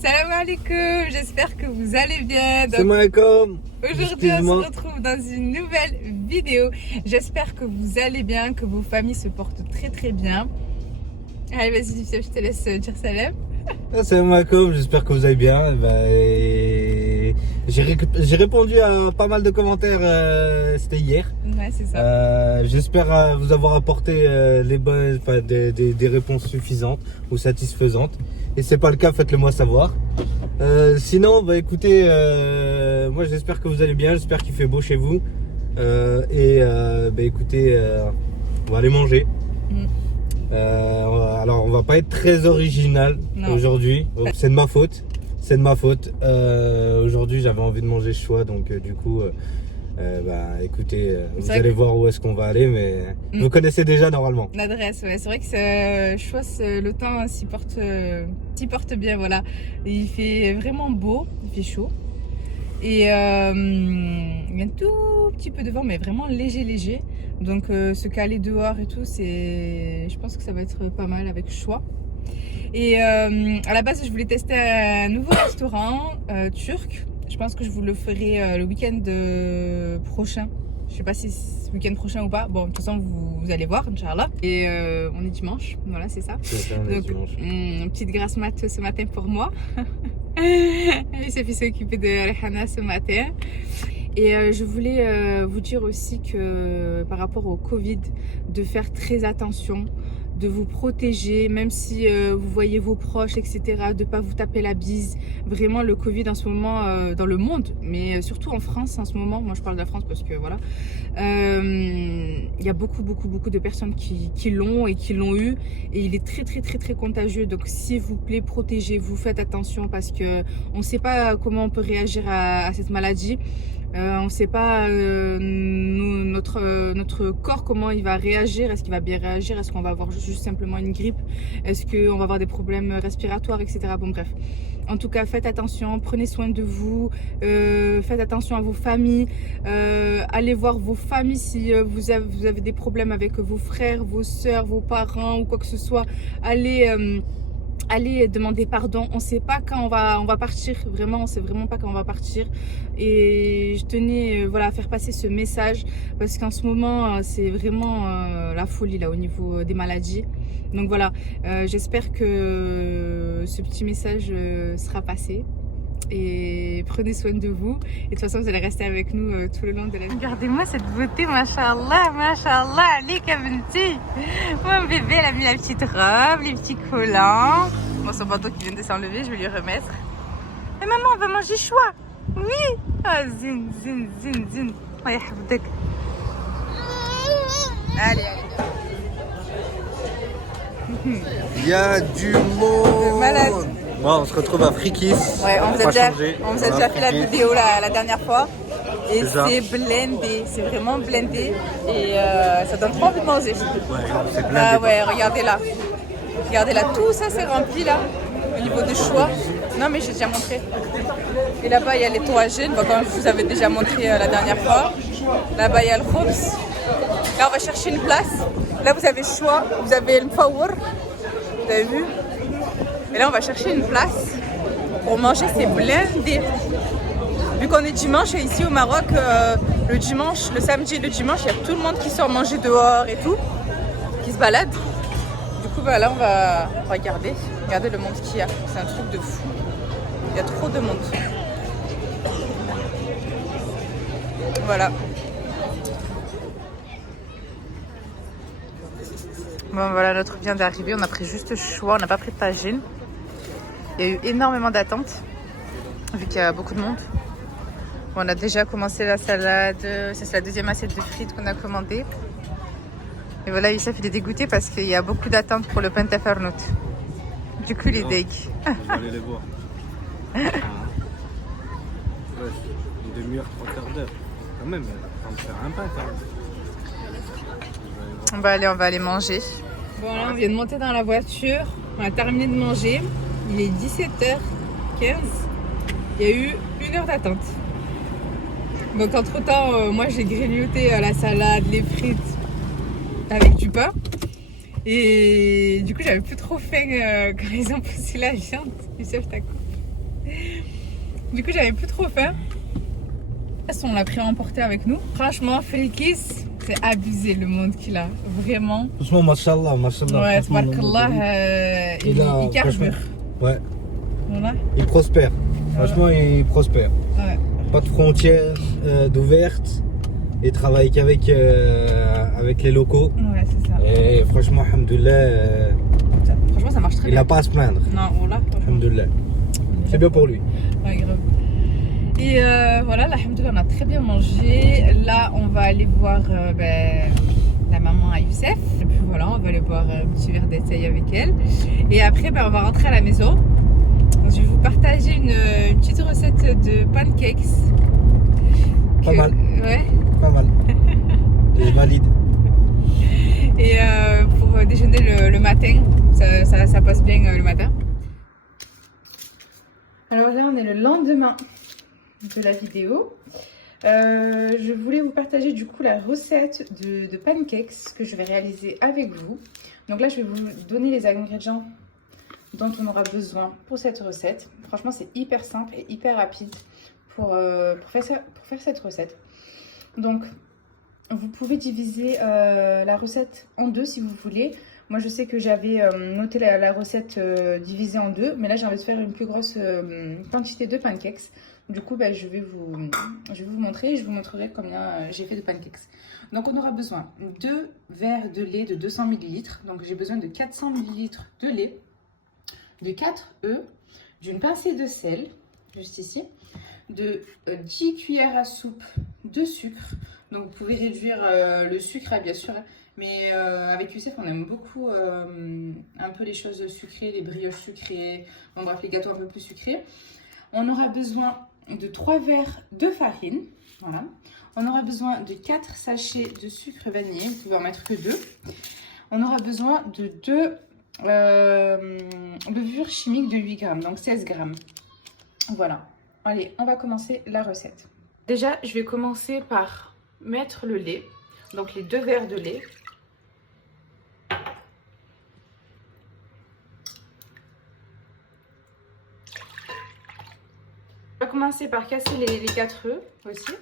Salam alaikum, j'espère que vous allez bien. Salam alaikum. Aujourd'hui on se retrouve dans une nouvelle vidéo. J'espère que vous allez bien, que vos familles se portent très très bien. Allez vas-y, je te laisse dire salam. Salam alaikum, j'espère que vous allez bien. J'ai répondu à pas mal de commentaires, c'était hier. Ouais, c'est ça. J'espère vous avoir apporté les bonnes, des réponses suffisantes ou satisfaisantes. Et si c'est pas le cas, faites-le moi savoir. Sinon, écoutez, moi j'espère que vous allez bien, j'espère qu'il fait beau chez vous. Écoutez, on va aller manger. Alors on va pas être très original aujourd'hui, c'est de ma faute. C'est de ma faute. Aujourd'hui j'avais envie de manger choix, donc du coup écoutez, vous allez voir où est-ce qu'on va aller, mais vous connaissez déjà normalement l'adresse. Ouais, c'est vrai que choix, le temps s'y porte bien, voilà. Et il fait vraiment beau, il fait chaud. Et il y a un tout petit peu de vent, mais vraiment léger. Donc se caler dehors et tout, je pense que ça va être pas mal avec choix. Et à la base, je voulais tester un nouveau restaurant turc. Je pense que je vous le ferai le week-end prochain. Je sais pas si c'est ce week-end prochain ou pas. Bon, de toute façon, vous allez voir, Inch'Allah. Et on est dimanche, voilà, c'est ça. Donc, petite grasse mat ce matin pour moi. Il s'est fait s'occuper de Rehana ce matin. Et je voulais vous dire aussi que par rapport au Covid, de faire très attention, de vous protéger, même si vous voyez vos proches, etc., de ne pas vous taper la bise. Vraiment, le Covid en ce moment dans le monde, mais surtout en France en ce moment, moi je parle de la France parce que voilà, il y a beaucoup de personnes qui l'ont et qui l'ont eu, et il est très contagieux. Donc s'il vous plaît, protégez-vous, faites attention, parce qu'on ne sait pas comment on peut réagir à cette maladie. On ne sait pas notre corps comment il va réagir. Est-ce qu'il va bien réagir? Est-ce qu'on va avoir juste simplement une grippe? Est-ce qu'on va avoir des problèmes respiratoires, etc. Bon bref, en tout cas faites attention, prenez soin de vous, faites attention à vos familles, allez voir vos familles si vous avez des problèmes avec vos frères, vos soeurs, vos parents ou quoi que ce soit. Allez demander pardon. On ne sait pas quand on va partir, vraiment on ne sait vraiment pas quand on va partir, et je tenais à faire passer ce message, parce qu'en ce moment c'est vraiment la folie là au niveau des maladies. Donc voilà, j'espère que ce petit message sera passé, et prenez soin de vous. Et de toute façon vous allez rester avec nous tout le long de la vie. Regardez-moi cette beauté, mashallah, alika benti. Mon bébé, elle a mis la petite robe, les petits collants. Bon, son bandeau qui vient de s'enlever, je vais lui remettre. Et maman, on va manger choix. Oui. Ah, zin. Oh, ya habdak. Allez. Il y a du monde. Malade. Bon, on se retrouve à Frikis. Ouais, on vous a déjà fait la vidéo la dernière fois. Et c'est blindé, c'est vraiment blindé. Et ça donne trop envie de manger. Ouais, c'est blindé. Ah ouais, regardez là. Tout ça c'est rempli là, au niveau de choix. Non mais j'ai déjà montré. Et là-bas il y a les toagines, comme je vous avais déjà montré la dernière fois. Là-bas il y a le khobz. Là on va chercher une place. Là vous avez le choix, vous avez le mfawr. Vous avez vu? Et là on va chercher une place pour manger, c'est blindé. Vu qu'on est dimanche, et ici au Maroc, le dimanche, le samedi et le dimanche, il y a tout le monde qui sort manger dehors et tout, qui se balade. Du coup là on va regarder le monde qu'il y a, c'est un truc de fou. Il y a trop de monde. Voilà. Bon voilà, notre vient d'arriver, on a pris juste choix, on n'a pas pris de tagine. Il y a eu énormément d'attentes, vu qu'il y a beaucoup de monde. Bon, on a déjà commencé la salade, c'est la deuxième assiette de frites qu'on a commandée. Et voilà, Youssef il est dégoûté parce qu'il y a beaucoup d'attentes pour le pentafarnout. Du coup il est deg. Je vais aller les voir. Ouais, une demi-heure, 3 quarts d'heure. Quand même, on va faire un pain quand même. Allez, on va aller manger. Bon là on vient de monter dans la voiture, on a terminé de manger. Il est 17h15. Il y a eu 1 heure d'attente. Donc entre temps, moi j'ai grignoté la salade, les frites avec du pain. Et du coup, j'avais plus trop faim quand ils ont poussé la viande. Youssef, ta coupe. Du coup, j'avais plus trop faim. On l'a pris à emporter avec nous. Franchement, Felkis, c'est abusé le monde qu'il a. Vraiment. Franchement, mashallah, mashallah. Ouais, tabarakallah, il carbure. Ouais. Voilà. Il prospère. Franchement, il prospère. Ouais. Pas de frontières d'ouvertes. Il travaille qu'avec avec les locaux. Ouais, c'est ça. Et franchement, alhamdoulilah, franchement, ça marche très bien. Il n'a pas à se plaindre. Non, voilà. Alhamdoulilah. C'est bien pour lui. Ouais, grave. Et voilà, alhamdoulilah, on a très bien mangé. Là, on va aller voir la maman à Youssef. Et puis voilà, on va aller boire un petit verre d'essaye avec elle. Et après, on va rentrer à la maison. Je vais vous partager une petite recette de pancakes. Pas mal. Ouais. Pas mal. Je valide. Et pour déjeuner le matin, ça passe bien le matin. Alors là, on est le lendemain de la vidéo. Je voulais vous partager du coup la recette de pancakes que je vais réaliser avec vous. Donc là, je vais vous donner les ingrédients dont on aura besoin pour cette recette. Franchement, c'est hyper simple et hyper rapide pour faire cette recette. Donc, vous pouvez diviser la recette en deux si vous voulez. Moi, je sais que j'avais noté la recette divisée en deux, mais là, j'ai envie de faire une plus grosse quantité de pancakes. Du coup, je vais vous montrer et je vous montrerai combien j'ai fait de pancakes. Donc, on aura besoin de 2 verres de lait de 200 ml. Donc, j'ai besoin de 400 ml de lait, de 4 œufs, d'une pincée de sel, juste ici, de 10 cuillères à soupe de sucre. Donc, vous pouvez réduire le sucre, bien sûr, mais avec Youssef, on aime beaucoup un peu les choses sucrées, les brioches sucrées, bon, bref, les gâteaux un peu plus sucrés. On aura besoin de 3 verres de farine, voilà. On aura besoin de 4 sachets de sucre vanillé, vous pouvez en mettre que 2. On aura besoin de 2 levures chimiques de 8 grammes, donc 16 grammes. Voilà. Allez, on va commencer la recette. Déjà, je vais commencer par mettre le lait, donc les 2 verres de lait. On va commencer par casser les 4 œufs aussi.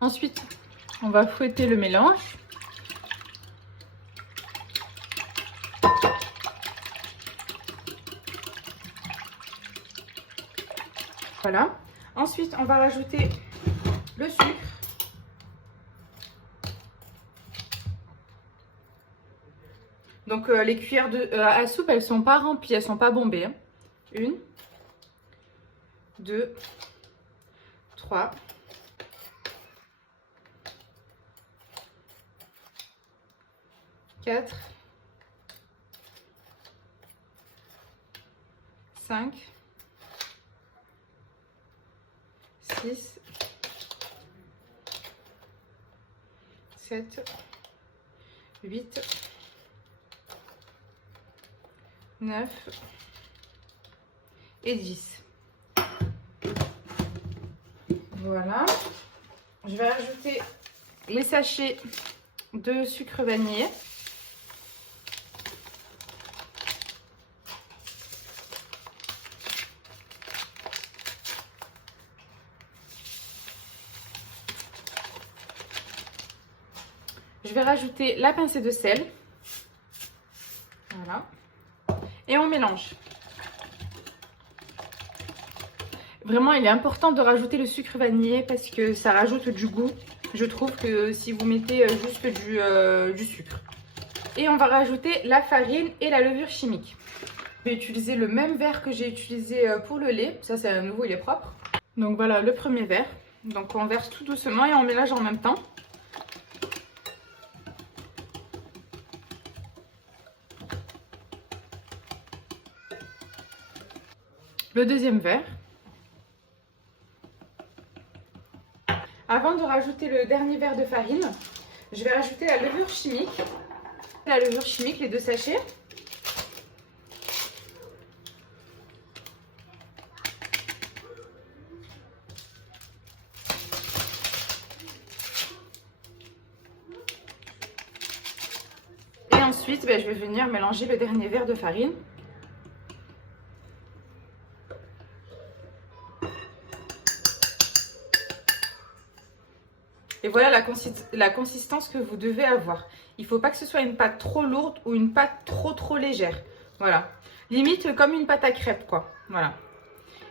Ensuite, on va fouetter le mélange. Voilà. Ensuite, on va rajouter le sucre. Donc, les cuillères à soupe, elles sont pas remplies, elles sont pas bombées. Hein. 1, 2, 3. 4, 5, 6, 7, 8, 9 et 10. Voilà. Je vais rajouter les sachets de sucre vanillé. Je vais rajouter la pincée de sel. Voilà. Et on mélange. Vraiment, il est important de rajouter le sucre vanillé parce que ça rajoute du goût. Je trouve que si vous mettez juste du sucre. Et on va rajouter la farine et la levure chimique. Je vais utiliser le même verre que j'ai utilisé pour le lait. Ça, c'est à nouveau, il est propre. Donc voilà le premier verre. Donc on verse tout doucement et on mélange en même temps. Le deuxième verre. Avant de rajouter le dernier verre de farine, je vais rajouter la levure chimique. La levure chimique, les 2 sachets. Et ensuite, je vais venir mélanger le dernier verre de farine. Et voilà la consistance que vous devez avoir. Il ne faut pas que ce soit une pâte trop lourde ou une pâte trop légère. Voilà. Limite comme une pâte à crêpes, quoi. Voilà.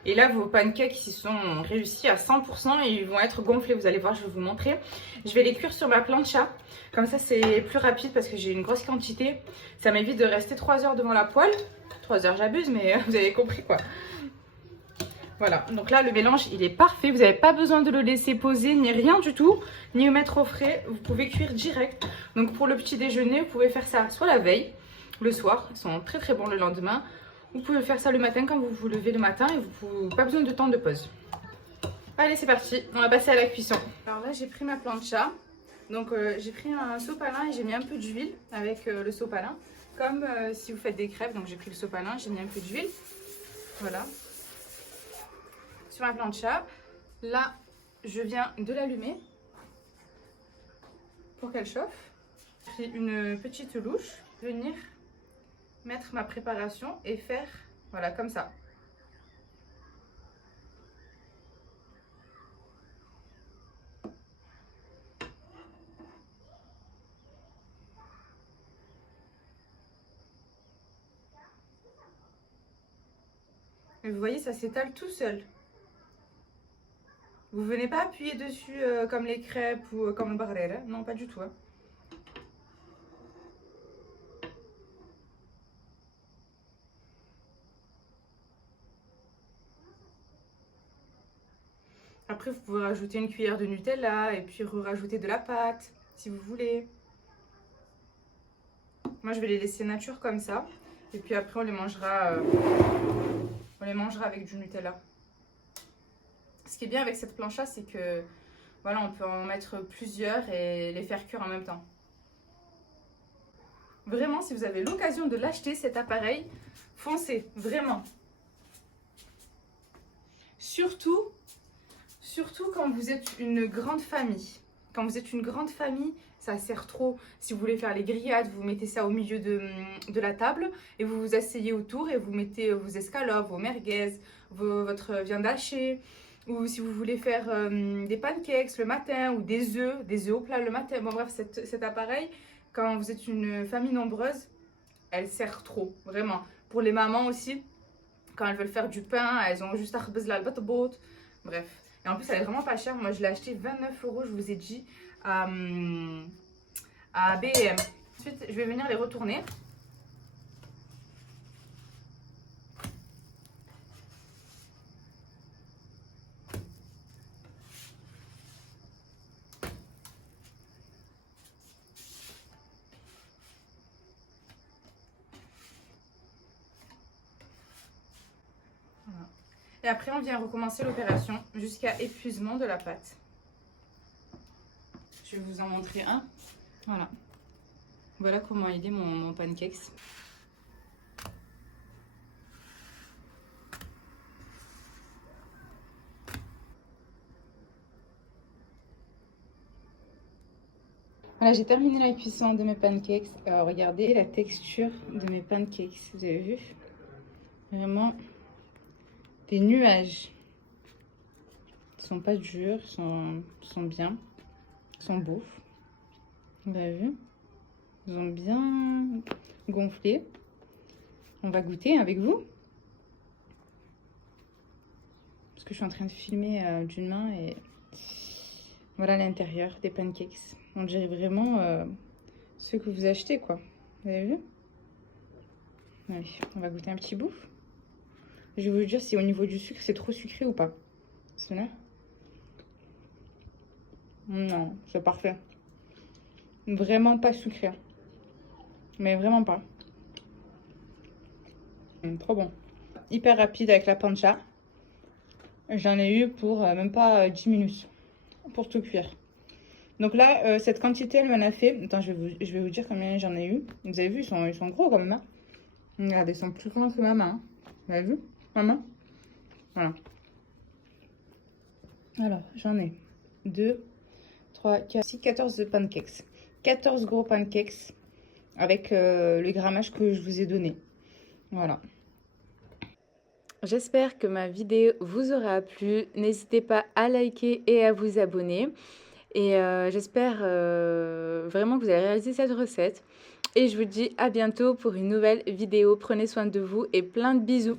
Et là, vos pancakes, ils sont réussis à 100% et ils vont être gonflés. Vous allez voir, je vais vous montrer. Je vais les cuire sur ma plancha. Comme ça, c'est plus rapide parce que j'ai une grosse quantité. Ça m'évite de rester 3 heures devant la poêle. 3 heures, j'abuse, mais vous avez compris, quoi. Voilà, donc là le mélange il est parfait, vous n'avez pas besoin de le laisser poser ni rien du tout, ni le mettre au frais, vous pouvez cuire direct. Donc pour le petit déjeuner, vous pouvez faire ça soit la veille, le soir, ils sont très bons le lendemain. Vous pouvez faire ça le matin quand vous vous levez le matin et vous n'avez pas besoin de temps de pause. Allez c'est parti, on va passer à la cuisson. Alors là j'ai pris ma plancha, donc j'ai pris un sopalin et j'ai mis un peu d'huile avec le sopalin. Comme si vous faites des crêpes, donc j'ai pris le sopalin, j'ai mis un peu d'huile, voilà. Sur ma plancha, là je viens de l'allumer pour qu'elle chauffe. J'ai pris une petite louche, venir mettre ma préparation et faire voilà comme ça. Et vous voyez, ça s'étale tout seul. Vous venez pas appuyer dessus comme les crêpes ou comme le barrera, non pas du tout. Hein. Après vous pouvez rajouter une cuillère de Nutella et puis rajouter de la pâte si vous voulez. Moi je vais les laisser nature comme ça et puis après on les mangera avec du Nutella. Ce qui est bien avec cette plancha, c'est que voilà, on peut en mettre plusieurs et les faire cuire en même temps. Vraiment, si vous avez l'occasion de l'acheter, cet appareil, foncez, vraiment. Surtout quand vous êtes une grande famille. Quand vous êtes une grande famille, ça sert trop. Si vous voulez faire les grillades, vous mettez ça au milieu de la table et vous vous asseyez autour et vous mettez vos escalopes, vos merguez, votre viande hachée. Ou si vous voulez faire des pancakes le matin ou des œufs au plat le matin. Bon bref, cet appareil, quand vous êtes une famille nombreuse, elle sert trop, vraiment. Pour les mamans aussi, quand elles veulent faire du pain, elles ont juste à khbz la batbout. Bref. Et en plus, elle est vraiment pas chère. Moi, je l'ai acheté 29 €, je vous ai dit, à B&M. Ensuite, je vais venir les retourner. Et après, on vient recommencer l'opération jusqu'à épuisement de la pâte. Je vais vous en montrer un. Voilà. Voilà comment il est mon pancakes. Voilà, j'ai terminé la cuisson de mes pancakes. Alors, regardez la texture de mes pancakes. Vous avez vu? Vraiment des nuages. Ils sont pas durs, ils sont bien. Ils sont beaux. Vous avez vu? Ils ont bien gonflé. On va goûter avec vous. Parce que je suis en train de filmer d'une main et voilà l'intérieur des pancakes. On dirait vraiment ceux que vous achetez, quoi. Vous avez vu? Allez, on va goûter un petit bout. Je vais vous dire si au niveau du sucre, c'est trop sucré ou pas. C'est là? Non, c'est parfait. Vraiment pas sucré. Mais vraiment pas. Trop bon. Hyper rapide avec la pancha. J'en ai eu pour même pas 10 minutes. pour tout cuire. Donc là, cette quantité, elle m'en a fait... Attends, je vais vous dire combien j'en ai eu. Vous avez vu, ils sont gros quand même. Hein. Regardez, ils sont plus grands que ma main. Vous avez vu, maman? Voilà. Alors, j'en ai 2, 3, 4, 6, 14 pancakes. 14 gros pancakes avec le grammage que je vous ai donné. Voilà. J'espère que ma vidéo vous aura plu. N'hésitez pas à liker et à vous abonner. Et j'espère vraiment que vous allez réaliser cette recette. Et je vous dis à bientôt pour une nouvelle vidéo. Prenez soin de vous et plein de bisous.